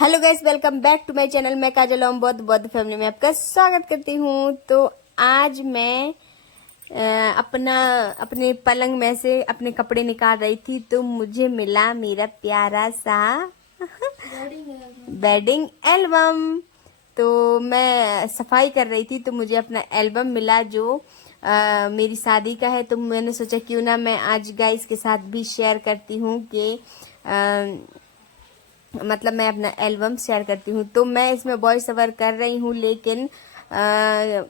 Hello guys, welcome back to my channel. मैं काजल ओम बौद्ध family में आपका स्वागत करती हूँ। तो आज मैं अपने पलंग में से अपने कपड़े निकाल रही थी तो मुझे मिला मेरा प्यारा सा वेडिंग एल्बम। तो मैं सफाई कर रही थी तो मुझे अपना एल्बम मिला जो मेरी शादी का है। तो मैंने सोचा क्यों ना मैं आज गाइस के साथ भी शेयर करती हूँ कि मतलब मैं अपना एल्बम शेयर करती हूँ। तो मैं इसमें वॉइस ओवर कर रही हूँ, लेकिन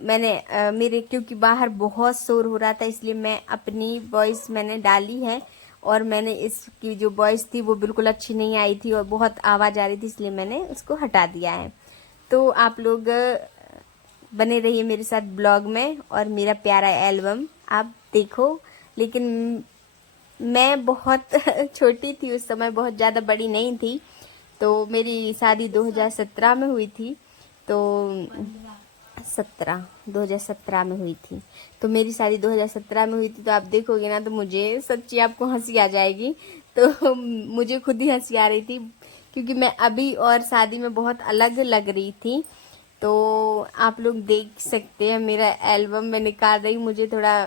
मैंने मेरे क्योंकि बाहर बहुत शोर हो रहा था इसलिए मैं अपनी वॉइस मैंने डाली है। और मैंने इसकी जो वॉइस थी वो बिल्कुल अच्छी नहीं आई थी और बहुत आवाज़ आ रही थी, इसलिए मैंने उसको हटा दिया है। तो आप लोग बने रहिए मेरे साथ ब्लॉग में और मेरा प्यारा एल्बम आप देखो। लेकिन मैं बहुत छोटी थी उस समय, बहुत ज़्यादा बड़ी नहीं थी। तो मेरी शादी 2017 में हुई थी। तो 2017 में हुई थी। तो मेरी शादी 2017 में हुई थी। तो आप देखोगे ना तो मुझे सच्ची आपको हंसी आ जाएगी। तो मुझे खुद ही हंसी आ रही थी क्योंकि मैं अभी और शादी में बहुत अलग लग रही थी। तो आप लोग देख सकते हैं मेरा एल्बम मैं निकाल रही। मुझे थोड़ा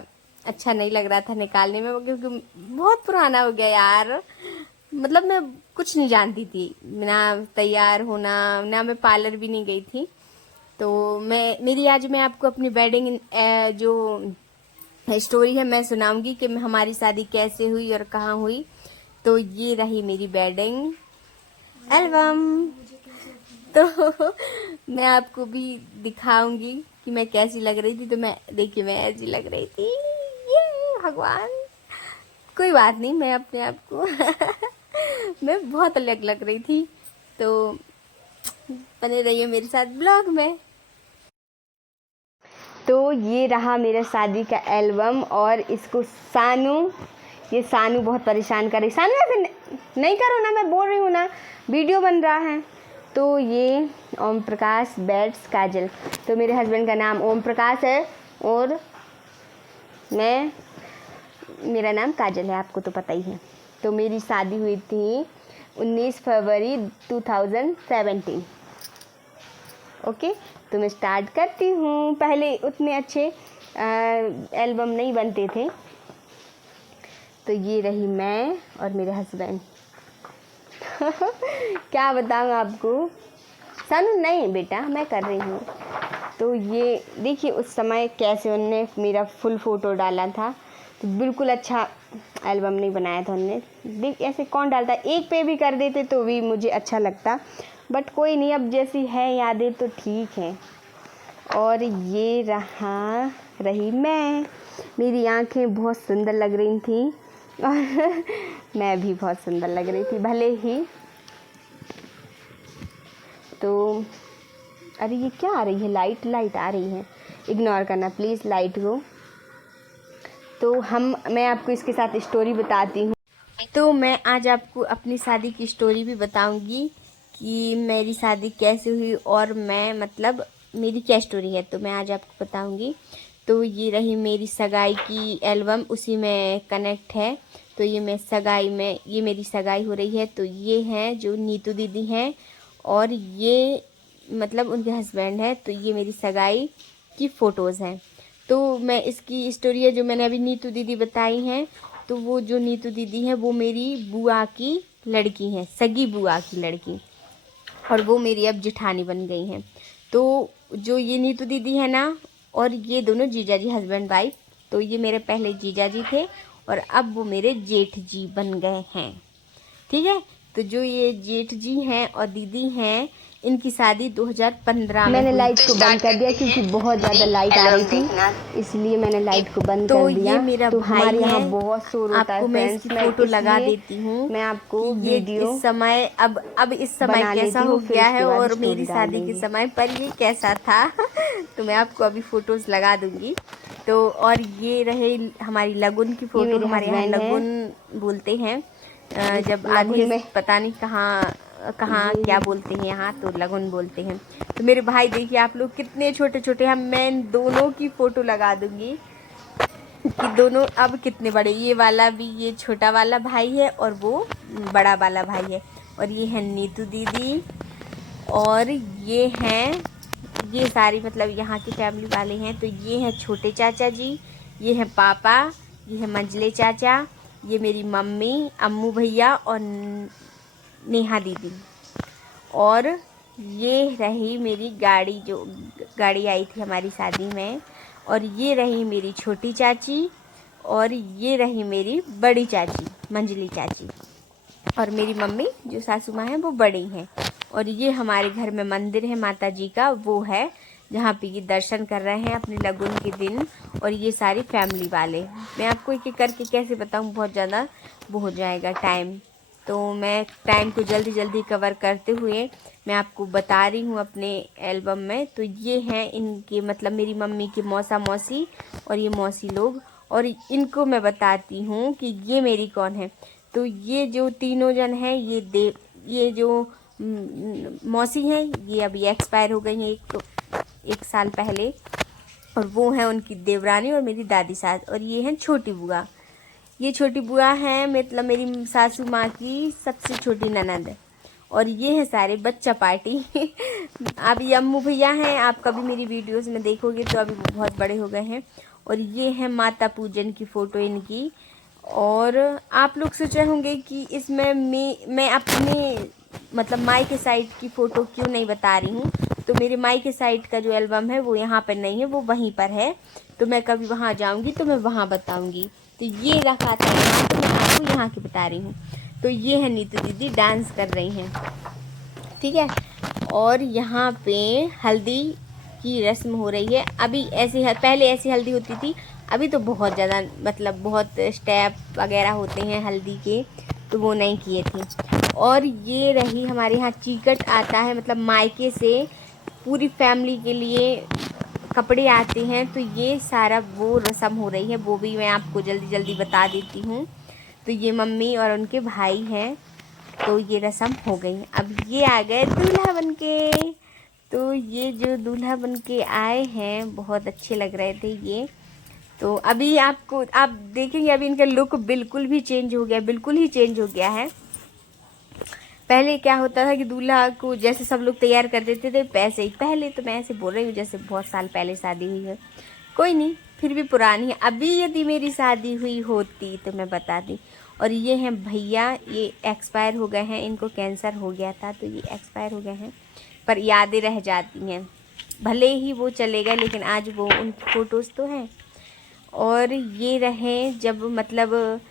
अच्छा नहीं लग रहा था निकालने में क्योंकि बहुत पुराना हो गया यार। मतलब मैं कुछ नहीं जानती थी, ना तैयार होना, ना मैं पार्लर भी नहीं गई थी। तो मेरी आज मैं आपको अपनी वेडिंग जो स्टोरी है मैं सुनाऊंगी कि हमारी शादी कैसे हुई और कहाँ हुई। तो ये रही मेरी वेडिंग एल्बम। तो मैं आपको भी दिखाऊंगी कि मैं कैसी लग रही थी। तो मैं देखिए मैं ऐसी लग रही थी, ये भगवान। कोई बात नहीं, मैं अपने आप को मैं बहुत अलग लग रही थी। तो बने रहिए मेरे साथ ब्लॉग में। तो ये रहा मेरा शादी का एल्बम और इसको ये सानू बहुत परेशान कर रही। सानू ऐसे नहीं करो ना, मैं बोल रही हूँ ना, वीडियो बन रहा है। तो ये ओम प्रकाश बैट्स काजल। तो मेरे हस्बैंड का नाम ओम प्रकाश है और मेरा नाम काजल है, आपको तो पता ही है। तो मेरी शादी हुई थी 19 फरवरी 2017। ओके, तो मैं स्टार्ट करती हूँ। पहले उतने अच्छे एल्बम नहीं बनते थे। तो ये रही मैं और मेरे हस्बैंड। क्या बताऊँ आपको। सानू नहीं बेटा, मैं कर रही हूँ। तो ये देखिए उस समय कैसे उनने मेरा फुल फ़ोटो डाला था। तो बिल्कुल अच्छा एल्बम नहीं बनाया था उनने। देख ऐसे कौन डालता, एक पे भी कर देते तो भी मुझे अच्छा लगता, बट कोई नहीं, अब जैसी है यादें तो ठीक है। और ये रही मैं। मेरी आंखें बहुत सुंदर लग रही थी और मैं भी बहुत सुंदर लग रही थी भले ही। तो अरे ये क्या आ रही है, लाइट आ रही है, इग्नोर करना प्लीज़ लाइट को। तो मैं आपको इसके साथ स्टोरी बताती हूँ। तो मैं आज आपको अपनी शादी की स्टोरी भी बताऊंगी कि मेरी शादी कैसे हुई और मैं मतलब मेरी क्या स्टोरी है। तो मैं आज आपको बताऊंगी। तो ये रही मेरी सगाई की एल्बम, उसी में कनेक्ट है। तो ये मेरी सगाई हो रही है। तो ये हैं जो नीतू दीदी हैं और ये मतलब उनके हस्बैंड है। तो ये मेरी सगाई की फ़ोटोज़ हैं। तो मैं इसकी स्टोरी है जो मैंने अभी नीतू दीदी बताई हैं। तो वो जो नीतू दीदी है वो मेरी बुआ की लड़की है, सगी बुआ की लड़की, और वो मेरी अब जेठानी बन गई हैं। तो जो ये नीतू दीदी है ना, और ये दोनों जीजा जी हस्बैंड वाइफ। तो ये मेरे पहले जीजा जी थे और अब वो मेरे जेठ जी बन गए हैं। ठीक है। तो जो ये जेठ जी हैं और दीदी हैं, इनकी शादी 2015 में मैंने हुई। लाइट को बंद कर दिया क्योंकि बहुत ज़्यादा लाइट आ रही थी, इसलिए मैंने लाइट को बंद तो कर दिया। ये मेरा तो भाई हमारे यहाँ है, बहुत शोर होता आपको है मैं फ्रेंड्स। इसकी मैं फोटो लगा इसलिए देती हूँ मैं आपको कि ये वीडियो इस समय अब इस समय बना कैसा लेती हो हूँ, फिर गया है उसके बाद और मेरी स्टोरी डाल शादी के दूँगी। समय पर ये कैसा था। तो मैं आपको अभी फोटोज लगा दूंगी। तो और ये रहे हमारी लगुन की ये फोटो, मेरे हमारे यहाँ हस्बैंड हैं। लगुन बोलते हैं। इस जब लगुन आधे में पता नहीं कहाँ कहाँ क्या ये बोलते हैं, यहाँ तो लगुन बोलते हैं। तो मेरे भाई देखिए आप लोग कितने छोटे छोटे हैं। मैं इन दोनों की फ़ोटो लगा दूंगी कि दोनों अब कितने बड़े। ये वाला भी, ये छोटा वाला भाई है और वो बड़ा वाला भाई है। और ये है नीतू दीदी और ये हैं, ये सारी मतलब यहाँ की फैमिली वाले हैं। तो ये हैं छोटे चाचा जी, ये हैं पापा, ये है मंजले चाचा, ये मेरी मम्मी, अम्मू भैया और नेहा दीदी। और ये रही मेरी गाड़ी, जो गाड़ी आई थी हमारी शादी में। और ये रही मेरी छोटी चाची, और ये रही मेरी बड़ी चाची मंजली चाची। और मेरी मम्मी जो सासू माँ हैं वो बड़ी हैं। और ये हमारे घर में मंदिर है माता जी का, वो है जहाँ पे ये दर्शन कर रहे हैं अपने लगन के दिन। और ये सारी फैमिली वाले, मैं आपको एक एक करके कैसे बताऊँ, बहुत ज़्यादा वो हो जाएगा टाइम। तो मैं टाइम को जल्दी जल्दी कवर करते हुए मैं आपको बता रही हूँ अपने एल्बम में। तो ये हैं इनके मतलब मेरी मम्मी के मौसा मौसी और ये मौसी लोग। और इनको मैं बताती हूँ कि ये मेरी कौन है। तो ये जो तीनों जन हैं, ये जो मौसी हैं, ये अभी एक्सपायर हो गई हैं एक साल पहले। और वो हैं उनकी देवरानी और मेरी दादी सास। और ये हैं छोटी बुआ, ये छोटी बुआ हैं मतलब मेरी सासू माँ की सबसे छोटी ननद। और ये है सारे बच्चा पार्टी। अभी अम्मू भैया हैं, आप कभी मेरी वीडियोस में देखोगे तो अभी वो बहुत बड़े हो गए हैं। और ये है माता पूजन की फ़ोटो इनकी। और आप लोग सोच रहे होंगे कि इसमें मैं अपने मतलब माई के साइड की फ़ोटो क्यों नहीं बता रही हूँ। तो मेरे माई के साइड का जो एल्बम है वो यहाँ पर नहीं है, वो वहीं पर है। तो मैं कभी वहाँ जाऊँगी तो मैं वहाँ बताऊँगी। तो ये रखा था यहाँ, तो मैं आपको यहाँ की बता रही हूँ। तो ये है नीतू दीदी डांस कर रही हैं, ठीक है। और यहाँ पे हल्दी की रस्म हो रही है। अभी ऐसी पहले ऐसी हल्दी होती थी, अभी तो बहुत ज़्यादा मतलब बहुत स्टेप वगैरह होते हैं हल्दी के, तो वो नहीं किए थे। और ये रही हमारे यहाँ चीकट आता है, मतलब मायके से पूरी फैमिली के लिए कपड़े आते हैं। तो ये सारा वो रस्म हो रही है, वो भी मैं आपको जल्दी जल्दी बता देती हूँ। तो ये मम्मी और उनके भाई हैं, तो ये रस्म हो गई। अब ये आ गए दूल्हा बनके। तो ये जो दूल्हा बनके आए हैं बहुत अच्छे लग रहे थे ये। तो अभी आप देखेंगे अभी इनका लुक बिल्कुल भी चेंज हो गया, बिल्कुल ही चेंज हो गया है। पहले क्या होता था कि दूल्हा को जैसे सब लोग तैयार कर देते थे वैसे ही, पहले तो मैं ऐसे बोल रही हूँ जैसे बहुत साल पहले शादी हुई है, कोई नहीं फिर भी पुरानी है। अभी यदि मेरी शादी हुई होती तो मैं बताती। और ये हैं भैया, ये एक्सपायर हो गए हैं, इनको कैंसर हो गया था तो ये एक्सपायर हो गए हैं, पर यादें रह जाती हैं। भले ही वो चले गए लेकिन आज वो उनकी फ़ोटोज़ तो हैं। और ये रहे जब मतलब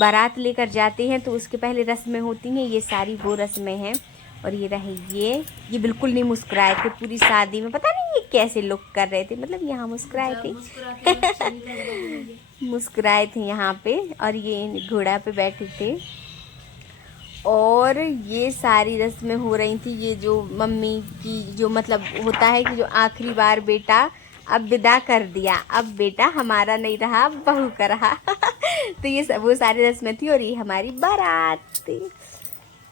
बारात लेकर जाते हैं तो उसके पहले रस्में होती हैं, ये सारी वो रस्में हैं। और ये रहे ये बिल्कुल नहीं मुस्कुराए थे पूरी शादी में, पता नहीं ये कैसे लुक कर रहे थे, मतलब यहाँ मुस्कुराए थे। मुस्कुराए थे यहाँ पे। और ये घोड़ा पे बैठे थे। और ये सारी रस्में हो रही थी। ये जो मम्मी की जो मतलब होता है कि जो आखिरी बार बेटा अब विदा कर दिया, अब बेटा हमारा नहीं रहा, बहू का रहा। तो ये सब वो सारी रस्में थी। और ये हमारी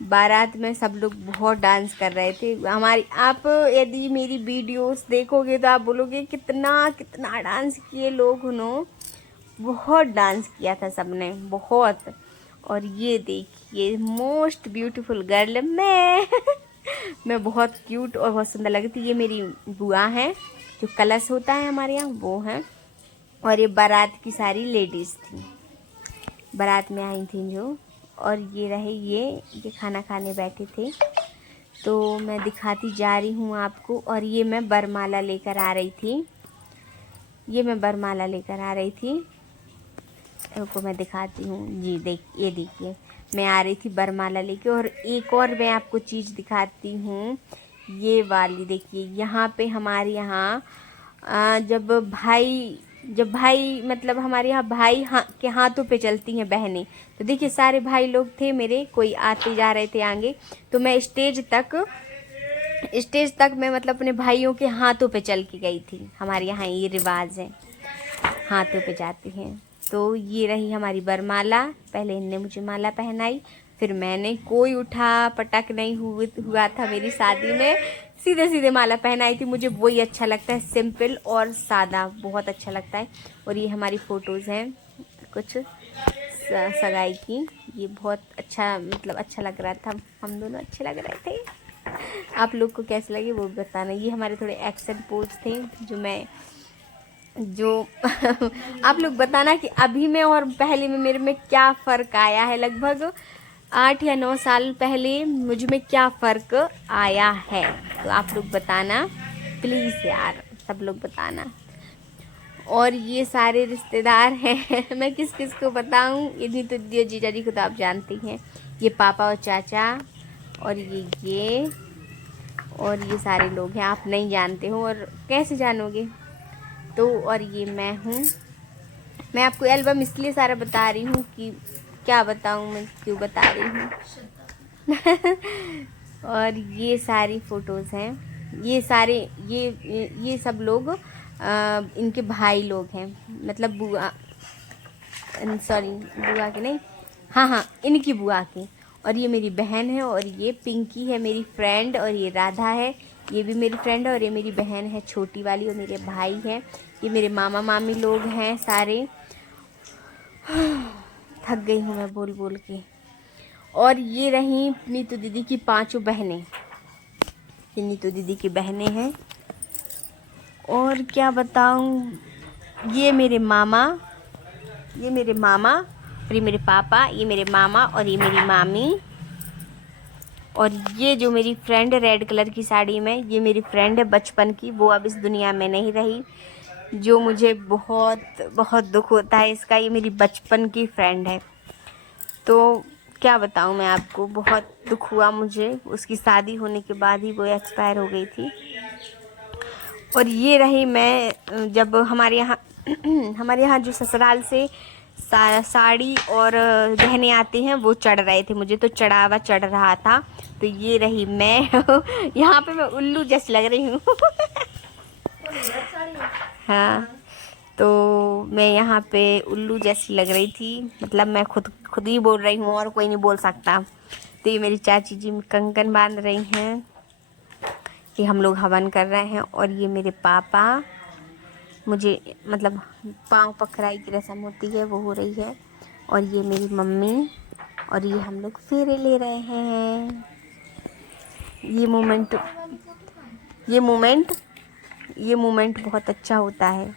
बारात में सब लोग बहुत डांस कर रहे थे हमारी। आप यदि मेरी वीडियोस देखोगे तो आप बोलोगे कितना कितना डांस किए लोग, उन्होंने बहुत डांस किया था सबने, बहुत। और ये देखिए मोस्ट ब्यूटीफुल गर्ल मैं बहुत क्यूट और बहुत सुंदर लगी थी। ये मेरी बुआ हैं, जो कलश होता है हमारे यहाँ वो हैं। और ये बारात की सारी लेडीज़ थी, बारात में आई थी जो। और ये रहे ये खाना खाने बैठे थे। तो मैं दिखाती जा रही हूँ आपको। और ये मैं बरमाला लेकर आ रही थी, ये को मैं दिखाती हूँ जी। ये देखिए मैं आ रही थी बरमाला लेके। और एक और मैं आपको चीज़ दिखाती हूँ, ये वाली देखिए। यहाँ पे हमारे यहाँ जब भाई मतलब हमारे यहाँ भाई के हाथों पे चलती हैं बहनें। तो देखिए सारे भाई लोग थे मेरे, कोई आते जा रहे थे आगे। तो मैं स्टेज तक मैं मतलब अपने भाइयों के हाथों पे चल के गई थी। हमारे यहाँ ये रिवाज है, हाथों पे जाती हैं। तो ये रही हमारी बरमाला। पहले इनने मुझे माला पहनाई, फिर मैंने, कोई उठा पटक नहीं हुआ था मेरी शादी में, सीधे सीधे माला पहनाई थी। मुझे वही अच्छा लगता है, सिंपल और सादा बहुत अच्छा लगता है। और ये हमारी फ़ोटोज़ हैं कुछ सगाई की। ये बहुत अच्छा मतलब अच्छा लग रहा था, हम दोनों अच्छे लग रहे थे। आप लोग को कैसे लगे वो बताना। ये हमारे थोड़े एक्शन पोज थे जो आप लोग बताना कि अभी में और पहले में मेरे में क्या फ़र्क आया है। लगभग 8 या 9 साल पहले मुझ में क्या फ़र्क आया है, तो आप लोग बताना प्लीज़ यार, सब लोग बताना। और ये सारे रिश्तेदार हैं मैं किस किस को बताऊं, इतनी तो जीजा जी को तो आप जानती हैं। ये पापा और चाचा और ये और ये सारे लोग हैं, आप नहीं जानते हो और कैसे जानोगे। तो और ये मैं हूँ। मैं आपको एल्बम इसलिए सारा बता रही हूँ कि क्या बताऊँ, मैं क्यों बता रही हूँ और ये सारी फ़ोटोज़ हैं, ये सारे ये सब लोग इनके भाई लोग हैं, मतलब बुआ, सॉरी बुआ के नहीं, हाँ इनकी बुआ के। और ये मेरी बहन है और ये पिंकी है मेरी फ्रेंड, और ये राधा है, ये भी मेरी फ्रेंड है, और ये मेरी बहन है छोटी वाली, और मेरे भाई हैं। ये मेरे मामा मामी लोग हैं सारे। थक गई हूँ मैं बोल बोल के। और ये रही नीतू दीदी की 5 बहनें, ये नीतू दीदी की बहनें हैं। और क्या बताऊँ, ये मेरे मामा, ये मेरे मामा, और ये मेरे पापा, ये मेरे मामा, और ये मेरी मामी। और ये जो मेरी फ्रेंड रेड कलर की साड़ी में, ये मेरी फ्रेंड है बचपन की, वो अब इस दुनिया में नहीं रही, जो मुझे बहुत बहुत दुख होता है इसका। ये मेरी बचपन की फ्रेंड है, तो क्या बताऊँ मैं आपको, बहुत दुख हुआ मुझे, उसकी शादी होने के बाद ही वो एक्सपायर हो गई थी। और ये रही मैं जब हमारे यहाँ जो ससुराल से साड़ी और गहने आते हैं वो चढ़ रहे थे, मुझे तो चढ़ावा चढ़ रहा था। तो ये रही मैं यहाँ पे मैं उल्लू जैसी लग रही हूँ हाँ, तो मैं यहाँ पे उल्लू जैसी लग रही थी, मतलब मैं खुद ही बोल रही हूँ और कोई नहीं बोल सकता। तो ये मेरी चाची जी कंकन बांध रही हैं, कि हम लोग हवन कर रहे हैं। और ये मेरे पापा, मुझे मतलब पाँव पखराई की रस्म होती है वो हो रही है। और ये मेरी मम्मी, और ये हम लोग फेरे ले रहे हैं। ये मोमेंट बहुत अच्छा होता है।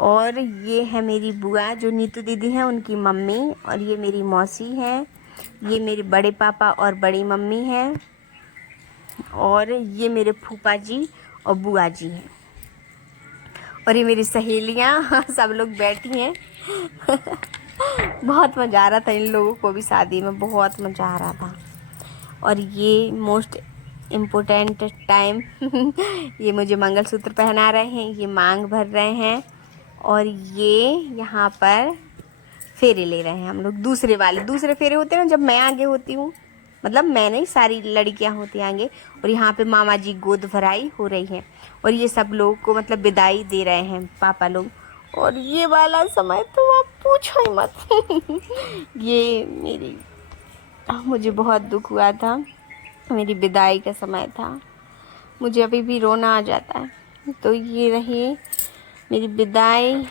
और ये है मेरी बुआ जो नीतू दीदी हैं, उनकी मम्मी, और ये मेरी मौसी है, ये मेरे बड़े पापा और बड़ी मम्मी हैं, और ये मेरे फूफा जी और बुआ जी हैं, और ये मेरी सहेलियाँ सब लोग बैठी हैं बहुत मज़ा आ रहा था इन लोगों को भी शादी में, बहुत मज़ा आ रहा था। और ये मोस्ट इम्पोर्टेंट टाइम ये मुझे मंगलसूत्र पहना रहे हैं, ये मांग भर रहे हैं, और ये यहाँ पर फेरे ले रहे हैं हम लोग। दूसरे फेरे होते हैं ना जब मैं आगे होती हूँ, मतलब मैं नहीं, सारी लड़कियाँ होती हैं आगे। और यहाँ पे मामा जी गोद भराई हो रही है, और ये सब लोग को मतलब विदाई दे रहे हैं पापा लोग। और ये वाला समय तो आप पूछो ही मत ये मेरी, मुझे बहुत दुख हुआ था, मेरी विदाई का समय था, मुझे अभी भी रोना आ जाता है। तो ये रही मेरी विदाई,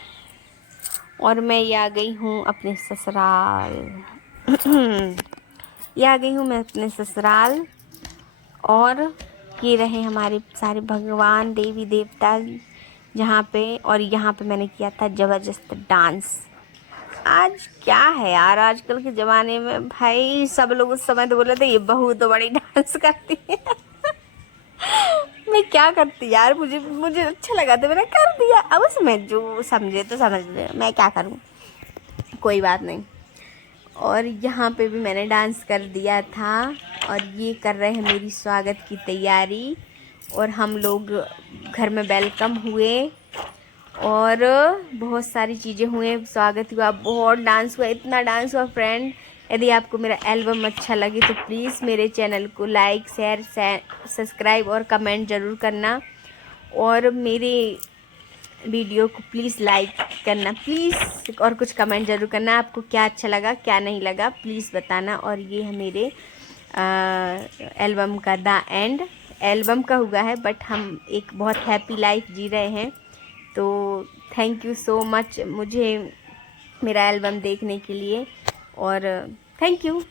और मैं ये आ गई हूँ अपने ससुराल ये आ गई हूँ मैं अपने ससुराल। और ये रहे हमारे सारे भगवान देवी देवता जहाँ पे, और यहाँ पे मैंने किया था ज़बरदस्त डांस। आज क्या है यार, आजकल के ज़माने में भाई सब लोग उस समय तो बोल रहे थे ये बहू तो बड़ी डांस करती है मैं क्या करती यार, मुझे अच्छा लगा तो मैंने कर दिया। अब उसमें जो समझे तो समझ ले, मैं क्या करूँ, कोई बात नहीं। और यहाँ पे भी मैंने डांस कर दिया था। और ये कर रहे हैं मेरी स्वागत की तैयारी, और हम लोग घर में वेलकम हुए, और बहुत सारी चीज़ें हुए, स्वागत हुआ, बहुत डांस हुआ, इतना डांस हुआ फ्रेंड। यदि आपको मेरा एल्बम अच्छा लगे तो प्लीज़ मेरे चैनल को लाइक शेयर सब्सक्राइब और कमेंट ज़रूर करना, और मेरे वीडियो को प्लीज़ लाइक करना प्लीज़, और कुछ कमेंट ज़रूर करना, आपको क्या अच्छा लगा क्या नहीं लगा प्लीज़ बताना। और ये है मेरे एल्बम का द एंड, एल्बम का हुआ है बट हम एक बहुत हैप्पी लाइफ जी रहे हैं। तो थैंक यू सो मच मुझे मेरा एल्बम देखने के लिए, और थैंक यू।